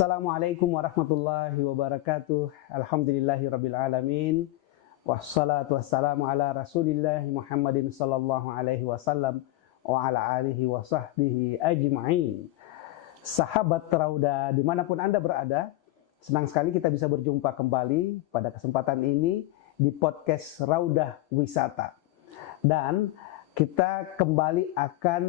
Assalamualaikum warahmatullahi wabarakatuh. Alhamdulillahirabbil alamin. Wassalatu wassalamu ala Rasulillah Muhammadin sallallahu alaihi wasallam wa ala alihi wa sahbihi ajma'in. Sahabat Rauda dimanapun Anda berada, senang sekali kita bisa berjumpa kembali pada kesempatan ini di podcast Raudah Wisata. Dan kita kembali akan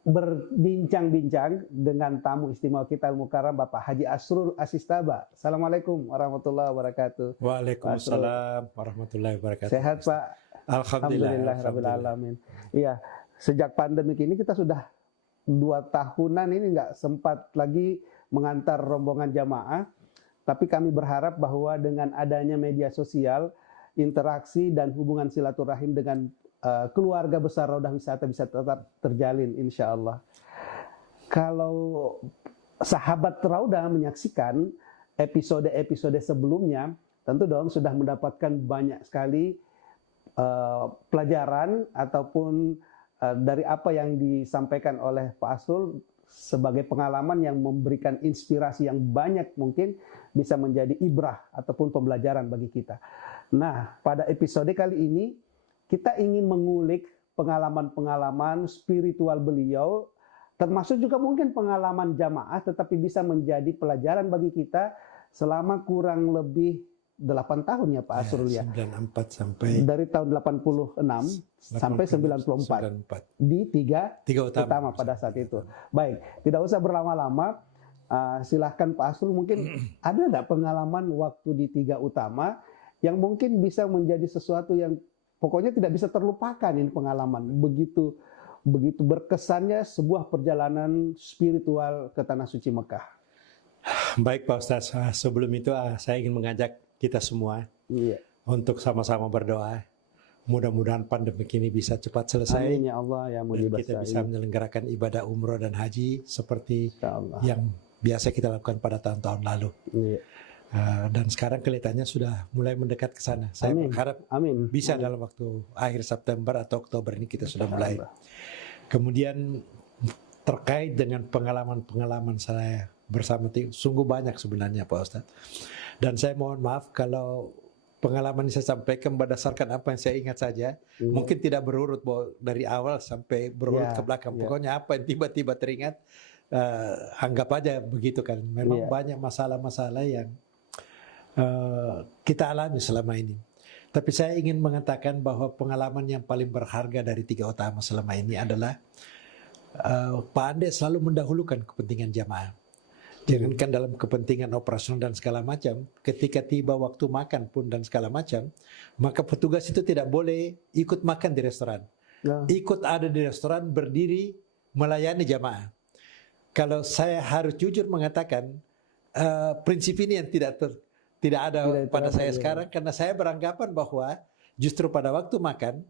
berbincang-bincang dengan tamu istimewa kita Al-Mukarram Bapak Haji Asrul Asistaba. Assalamualaikum warahmatullahi wabarakatuh. Waalaikumsalam warahmatullahi wabarakatuh. Sehat Pak? Alhamdulillahirabbil alamin. Iya, sejak pandemi ini kita sudah 2 tahunan ini nggak sempat lagi mengantar rombongan jamaah. Tapi kami berharap bahwa dengan adanya media sosial, interaksi dan hubungan silaturahim dengan keluarga besar Raudah Wisata bisa tetap terjalin insya Allah. Kalau sahabat Raudah menyaksikan episode-episode sebelumnya, tentu dong sudah mendapatkan banyak sekali pelajaran ataupun dari apa yang disampaikan oleh Pak Asrul sebagai pengalaman yang memberikan inspirasi yang banyak, mungkin bisa menjadi ibrah ataupun pembelajaran bagi kita. Nah, pada episode kali ini kita ingin mengulik pengalaman-pengalaman spiritual beliau, termasuk juga mungkin pengalaman jamaah, tetapi bisa menjadi pelajaran bagi kita selama kurang lebih 8 tahun ya Pak Asrul ya. 94 sampai dari tahun 86 sampai 94 di tiga utama pada saat itu. Baik, tidak usah berlama-lama. Silahkan Pak Asrul, mungkin ada nggak pengalaman waktu di 3 utama yang mungkin bisa menjadi sesuatu yang pokoknya tidak bisa terlupakan, ini pengalaman. Begitu berkesannya sebuah perjalanan spiritual ke Tanah Suci Mekah. Baik Pak Ustaz, sebelum itu saya ingin mengajak kita semua untuk sama-sama berdoa. Mudah-mudahan pandemi ini bisa cepat selesai. Amin ya Allah ya Mujib dan kita bisa menyelenggarakan ibadah umroh dan haji seperti yang biasa kita lakukan pada tahun-tahun lalu. Dan sekarang kelihatannya sudah mulai mendekat ke sana. Saya berharap bisa dalam waktu akhir September atau Oktober ini kita sudah mulai. Kemudian terkait dengan pengalaman-pengalaman saya bersama tim, sungguh banyak sebenarnya Pak Ustadz. Dan saya mohon maaf kalau pengalaman ini saya sampaikan berdasarkan apa yang saya ingat saja. Mungkin tidak berurut dari awal sampai berurut ke belakang. Pokoknya apa yang tiba-tiba teringat, anggap aja begitu kan. Memang banyak masalah-masalah yang kita alami selama ini. Tapi saya ingin mengatakan bahwa pengalaman yang paling berharga dari 3 utama selama ini adalah Pak Ande selalu mendahulukan kepentingan jamaah. Jangankan dalam kepentingan operasional dan segala macam, ketika tiba waktu makan pun dan segala macam, maka petugas itu tidak boleh ikut makan di restoran. Ikut ada di restoran, berdiri melayani jamaah. Kalau saya harus jujur mengatakan, prinsip ini yang tidak ada pada saya sekarang, karena saya beranggapan bahwa justru pada waktu makan,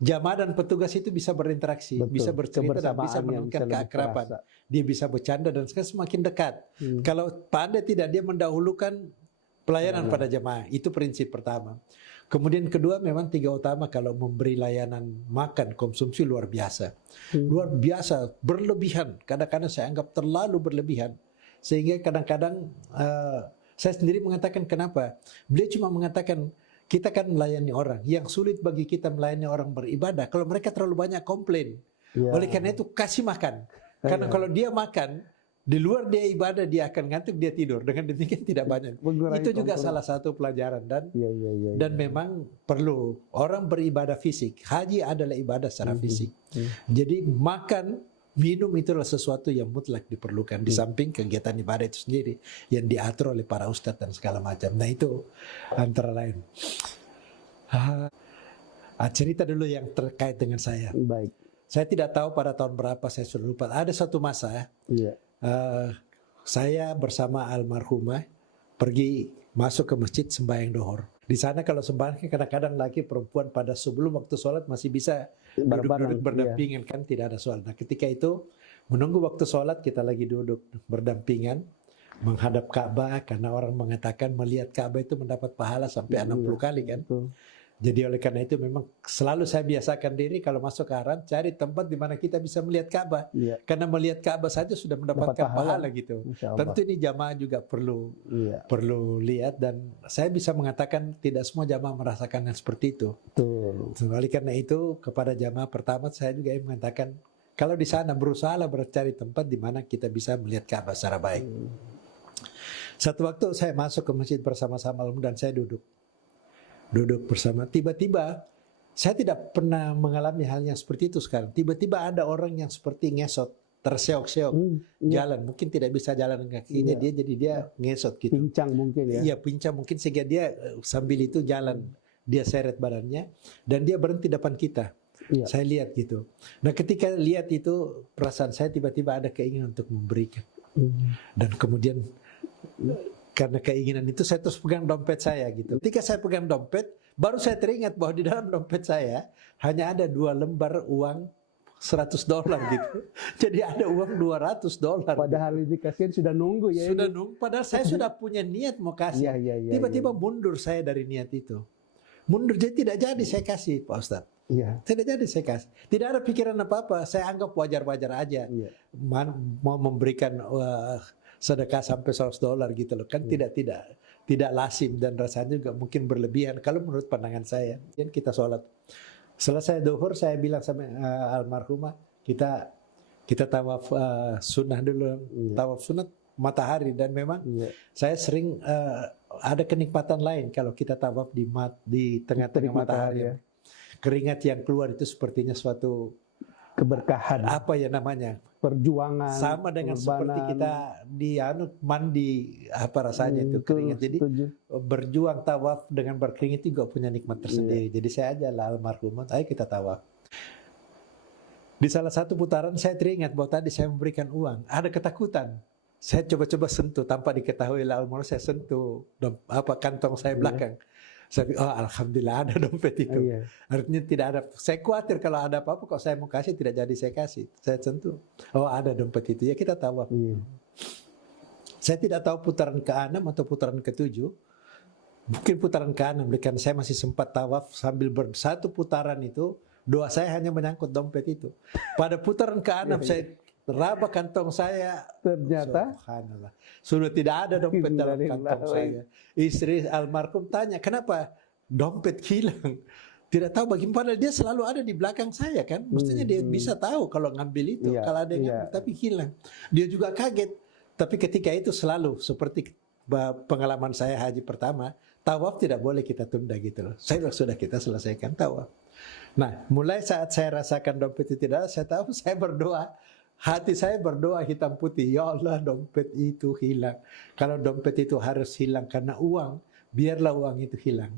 jamaah dan petugas itu bisa berinteraksi, bisa bercerita dan bisa menunjukkan keakraban. Dia bisa bercanda dan semakin dekat. Kalau Pak Ande tidak, dia mendahulukan pelayanan pada jamaah. Itu prinsip pertama. Kemudian kedua, memang 3 utama kalau memberi layanan makan, konsumsi luar biasa. Luar biasa, berlebihan. Kadang-kadang saya anggap terlalu berlebihan. Sehingga kadang-kadang saya sendiri mengatakan kenapa. Beliau cuma mengatakan, kita kan melayani orang. Yang sulit bagi kita melayani orang beribadah, kalau mereka terlalu banyak komplain. Oleh karena itu, kasih makan. Karena kalau dia makan, di luar dia ibadah, dia akan ngantuk, dia tidur. Dengan demikian tidak banyak. Itu juga salah satu pelajaran. Dan memang perlu orang beribadah fisik. Haji adalah ibadah secara fisik. Jadi makan, minum itulah sesuatu yang mutlak diperlukan di samping kegiatan ibadah itu sendiri yang diatur oleh para ustadz dan segala macam. Nah itu antara lain. Cerita dulu yang terkait dengan saya. Baik. Saya tidak tahu pada tahun berapa, saya sudah lupa. Ada satu masa saya bersama almarhumah pergi masuk ke masjid sembahyang dohor. Di sana kalau sembahyang kadang-kadang laki perempuan pada sebelum waktu sholat masih bisa duduk-duduk berdampingan, kan tidak ada sholat. Nah ketika itu menunggu waktu sholat, kita lagi duduk berdampingan menghadap Ka'bah, karena orang mengatakan melihat Ka'bah itu mendapat pahala sampai 60 kali kan. Jadi oleh karena itu memang selalu saya biasakan diri kalau masuk ke haram cari tempat di mana kita bisa melihat Ka'bah. Iya. Karena melihat Ka'bah saja sudah mendapatkan pahala gitu. Masya Allah. Tentu ini jamaah juga perlu Iya. lihat, dan saya bisa mengatakan tidak semua jamaah merasakan yang seperti itu. Betul. Oleh karena itu kepada jamaah pertama saya juga mengatakan kalau di sana berusahalah mencari tempat di mana kita bisa melihat Ka'bah secara baik. Satu waktu saya masuk ke masjid bersama-sama dan saya duduk bersama. Tiba-tiba saya tidak pernah mengalami hal yang seperti itu sekarang. Tiba-tiba ada orang yang seperti ngesot, terseok-seok jalan. Mungkin tidak bisa jalan dengan kakinya, dia ngesot gitu. Pincang mungkin ya. Iya, pincang mungkin sehingga dia sambil itu jalan. Dia seret badannya dan dia berhenti depan kita. Iya. Saya lihat gitu. Nah, ketika lihat itu perasaan saya tiba-tiba ada keinginan untuk memberikan. Dan kemudian karena keinginan itu saya terus pegang dompet saya gitu. Ketika saya pegang dompet, baru saya teringat bahwa di dalam dompet saya hanya ada 2 lembar uang $100 gitu. Jadi ada uang $200. Padahal ini kasihan sudah nunggu ya. Sudah nunggu. Padahal saya sudah punya niat mau kasih. Iya, Tiba-tiba mundur saya dari niat itu. Mundur, jadi tidak jadi saya kasih, Pak Ustadz. Iya. Tidak jadi saya kasih. Tidak ada pikiran apa-apa. Saya anggap wajar-wajar aja. Iya. Mau memberikan sedekah sampai $100 gitu loh. Kan tidak lazim dan rasanya juga mungkin berlebihan kalau menurut pandangan saya. Dan kita sholat. Selesai duhur saya bilang sama almarhumah, kita tawaf sunnah dulu. Tawaf sunnah matahari, dan memang saya sering ada kenikmatan lain kalau kita tawaf di tengah-tengah matahari. Ya. Keringat yang keluar itu sepertinya suatu keberkahan. Apa ya namanya? Perjuangan. Sama dengan seperti kita mandi, apa rasanya itu keringat. Jadi berjuang tawaf dengan berkeringat juga punya nikmat tersendiri. Jadi saya ajak almarhumah, ayo kita tawaf. Di salah satu putaran saya teringat bahwa tadi saya memberikan uang, ada ketakutan. Saya coba-coba sentuh tanpa diketahui almarhum, saya sentuh kantong saya belakang. Saya pikir, oh alhamdulillah ada dompet itu. Artinya tidak ada. Saya khawatir kalau ada apa-apa, kalau saya mau kasih tidak jadi saya kasih. Saya sentuh, oh ada dompet itu, ya kita tawaf. Saya tidak tahu putaran ke-6 atau putaran ke-7. Mungkin putaran ke-6, karena saya masih sempat tawaf sambil satu putaran itu, doa saya hanya menyangkut dompet itu. Pada putaran ke-6 saya raba kantong saya, ternyata subhanallah, sudah tidak ada dompet dalam kantong saya. Istri almarhum tanya, kenapa dompet hilang? Tidak tahu bagaimana, padahal dia selalu ada di belakang saya kan. Mestinya dia bisa tahu kalau ngambil itu, kalau ada yang ngambil, tapi hilang. Dia juga kaget. Tapi ketika itu selalu seperti pengalaman saya haji pertama, tawaf tidak boleh kita tunda gitu loh. Saya bilang, sudah kita selesaikan tawaf. Nah, mulai saat saya rasakan dompet itu tidak ada, saya tahu saya berdoa. Hati saya berdoa hitam putih, ya Allah dompet itu hilang. Kalau dompet itu harus hilang karena uang, biarlah uang itu hilang.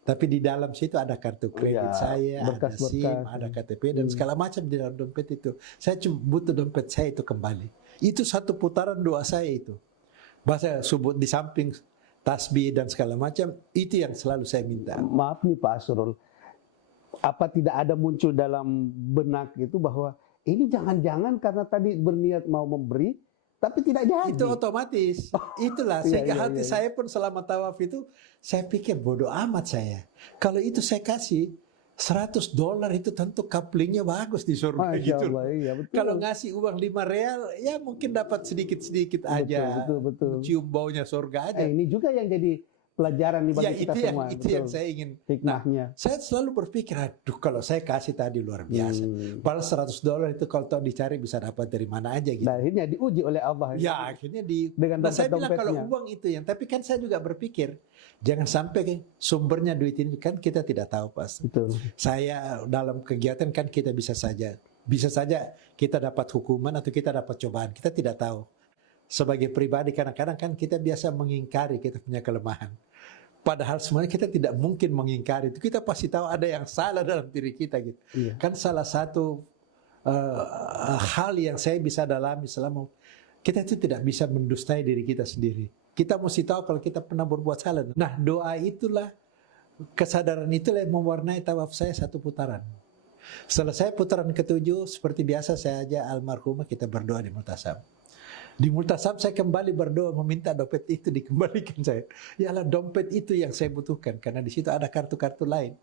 Tapi di dalam situ ada kartu kredit saya, ada SIM, ada KTP dan segala macam di dalam dompet itu. Saya cuma butuh dompet saya itu kembali. Itu satu putaran doa saya itu. Bahasa subuh di samping tasbih dan segala macam, itu yang selalu saya minta. Maaf nih Pak Asrul, apa tidak ada muncul dalam benak itu bahwa ini jangan-jangan karena tadi berniat mau memberi, tapi tidak jadi. Itu otomatis. Itulah. Sehingga hati saya pun selama tawaf itu, saya pikir bodoh amat saya. Kalau itu saya kasih, $100 itu tentu couplingnya bagus di surga gitu. Kalau ngasih uang 5 real, ya mungkin dapat sedikit-sedikit aja. Betul. Cium baunya surga aja. Ini juga yang jadi pelajaran nih bagi kita semua. Itu yang saya ingin. Hikmahnya. Saya selalu berpikir, aduh kalau saya kasih tadi luar biasa. Padahal $100 itu kalau tahu dicari bisa dapat dari mana aja gitu. Nah, akhirnya diuji oleh Allah. Ya akhirnya dengan saya bilang kalau uang itu yang, tapi kan saya juga berpikir, jangan sampai sumbernya duit ini kan kita tidak tahu pas. Betul. Saya dalam kegiatan kan kita bisa saja kita dapat hukuman atau kita dapat cobaan, kita tidak tahu. Sebagai pribadi kadang-kadang kan kita biasa mengingkari kita punya kelemahan. Padahal sebenarnya kita tidak mungkin mengingkari itu. Kita pasti tahu ada yang salah dalam diri kita gitu. Kan salah satu hal yang saya bisa dalami selama kita itu tidak bisa mendustai diri kita sendiri. Kita mesti tahu kalau kita pernah berbuat salah. Nah, doa itulah, kesadaran itulah yang mewarnai tawaf saya satu putaran. Selesai putaran ke-7, seperti biasa saya aja almarhumah kita berdoa di Multasam. Di Multasam saya kembali berdoa meminta dompet itu dikembalikan saya. Ya Allah, dompet itu yang saya butuhkan karena di situ ada kartu-kartu lain.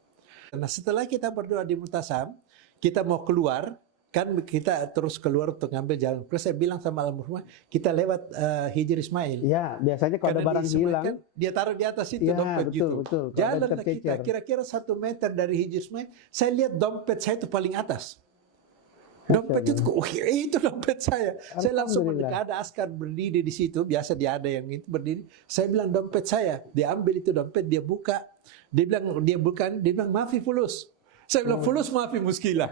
Nah, setelah kita berdoa di Mu'tasyam, kita mau keluar, kan kita terus keluar untuk ngambil jalan. Terus saya bilang sama almarhumah, kita lewat Hijri Ismail. Ya, biasanya kalau ada Karena barang di Ismail hilang, kan, dia taruh di atas itu ya, dompet betul, gitu. betul. Kalau ada Jalanlah kita, tercecer. kira-kira 1 meter dari Hijri Ismail, saya lihat dompet saya itu paling atas. Dompet itu, itu dompet saya. Saya langsung mendekat, ada askar berdiri di situ, biasa dia ada yang itu berdiri. Saya bilang dompet saya, dia ambil itu dompet, dia buka. Dia bilang, dia bukan, dia bilang maafi fulus. Saya bilang fulus maafi muskilah.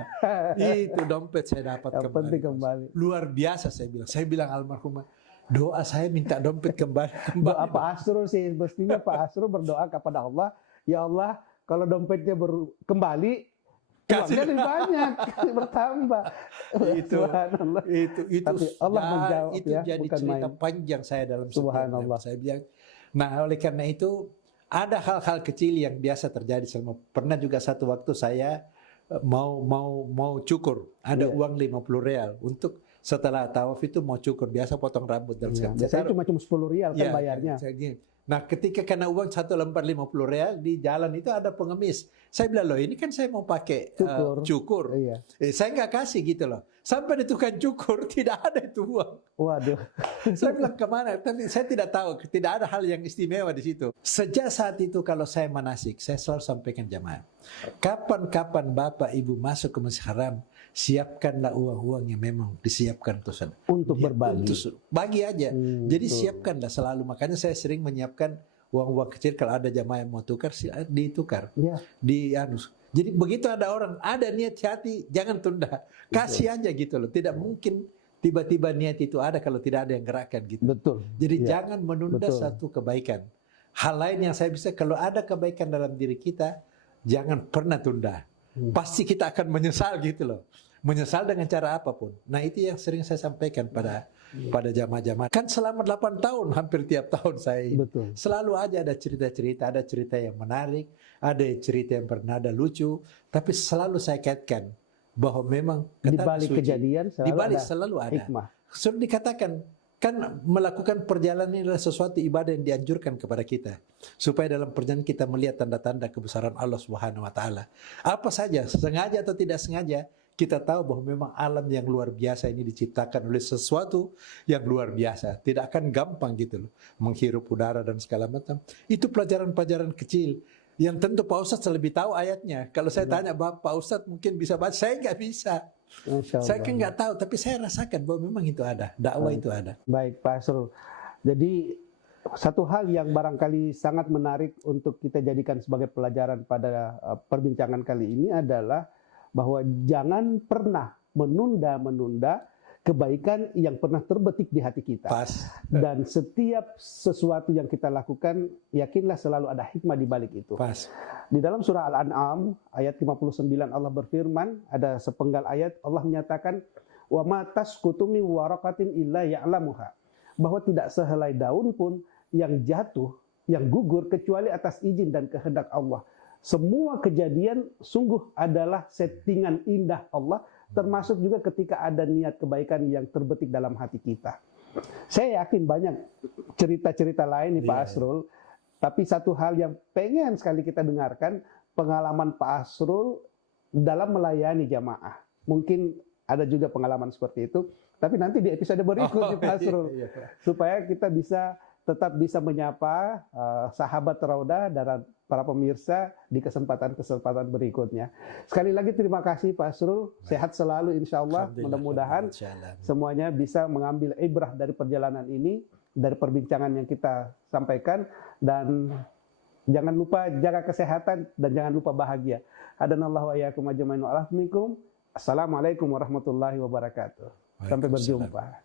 Itu dompet saya dapat kembali. Luar biasa saya bilang. Saya bilang almarhumah, doa saya minta dompet kembali. Doa Pak Asrul sih, mestinya Pak Asrul berdoa kepada Allah, ya Allah, kalau dompetnya kembali, uangnya lebih banyak, bertambah. Itu, Tapi Allah menjawab, itu ya, jadi bukan cerita main. panjang saya dalam Subhanallah. saya bilang. Nah, oleh karena itu ada hal-hal kecil yang biasa terjadi selama. Pernah juga satu waktu saya mau cukur, ada uang 50 real untuk setelah tawaf itu mau cukur, biasa potong rambut dan segala. Biasanya cuma 10 rial kan bayarnya. Nah, ketika kena uang 1 lembar 50 real di jalan itu ada pengemis. Saya bilang, loh ini kan saya mau pakai cukur. Iya. Saya nggak kasih gitu loh. Sampai di tukang cukur tidak ada itu uang. Waduh. Saya bilang kemana? Tapi saya tidak tahu. Tidak ada hal yang istimewa di situ. Sejak saat itu kalau saya manasik, saya selalu sampaikan jamaah. Kapan-kapan Bapak Ibu masuk ke Masjid Haram, siapkanlah uang-uang yang memang disiapkan untuk berbagi. Bagi aja. Jadi siapkanlah selalu. Makanya saya sering menyiapkan uang-uang kecil kalau ada jamaah yang mau tukar, ditukar. Ya. Jadi begitu ada orang, ada niat hati, jangan tunda. Kasih aja gitu loh. Tidak mungkin tiba-tiba niat itu ada kalau tidak ada yang gerakkan gitu. Betul. Jadi jangan menunda satu kebaikan. Hal lain yang saya bisa, kalau ada kebaikan dalam diri kita, jangan pernah tunda. Pasti kita akan menyesal gitu loh. Menyesal dengan cara apapun. Nah itu yang sering saya sampaikan pada jamaah-jamaah. Kan selama 8 tahun, hampir tiap tahun saya selalu aja ada cerita yang menarik, ada cerita yang bernada lucu, tapi selalu saya kaitkan bahwa memang di balik kejadian selalu ada hikmah. Sudah dikatakan, kan melakukan perjalanan ini adalah sesuatu ibadah yang dianjurkan kepada kita. Supaya dalam perjalanan kita melihat tanda-tanda kebesaran Allah Subhanahu wa Ta'ala. Apa saja, sengaja atau tidak sengaja, kita tahu bahwa memang alam yang luar biasa ini diciptakan oleh sesuatu yang luar biasa. Tidak akan gampang gitu loh, menghirup udara dan segala macam. Itu pelajaran-pelajaran kecil yang tentu Pak Ustadz lebih tahu ayatnya. Kalau saya tanya Pak Ustadz mungkin bisa baca, saya nggak bisa. Saya kan nggak tahu, tapi saya rasakan bahwa memang itu ada, dakwah itu ada. Baik Pak Asrul. Jadi satu hal yang barangkali sangat menarik untuk kita jadikan sebagai pelajaran pada perbincangan kali ini adalah bahwa jangan pernah menunda-menunda kebaikan yang pernah terbetik di hati kita. Dan setiap sesuatu yang kita lakukan, yakinlah selalu ada hikmah di balik itu. Di dalam surah Al-An'am ayat 59 Allah berfirman, ada sepenggal ayat Allah menyatakan wa ma tasqutu min waraqatin illa ya'lamuha, bahwa tidak sehelai daun pun yang jatuh, yang gugur kecuali atas izin dan kehendak Allah. Semua kejadian sungguh adalah settingan indah Allah, termasuk juga ketika ada niat kebaikan yang terbetik dalam hati kita. Saya yakin banyak cerita-cerita lain nih Pak Asrul, tapi satu hal yang pengen sekali kita dengarkan, pengalaman Pak Asrul dalam melayani jamaah. Mungkin ada juga pengalaman seperti itu, tapi nanti di episode berikutnya Pak Asrul, supaya kita tetap bisa menyapa sahabat Raudah dan para pemirsa di kesempatan-kesempatan berikutnya. Sekali lagi terima kasih Pak Asrul, sehat selalu insya Allah. Mudah-mudahan semuanya bisa mengambil ibrah dari perjalanan ini, dari perbincangan yang kita sampaikan, dan jangan lupa jaga kesehatan dan jangan lupa bahagia. Hadanallahu wa iyyakum ajmain wa alaikum. Assalamualaikum warahmatullahi wabarakatuh. Sampai berjumpa.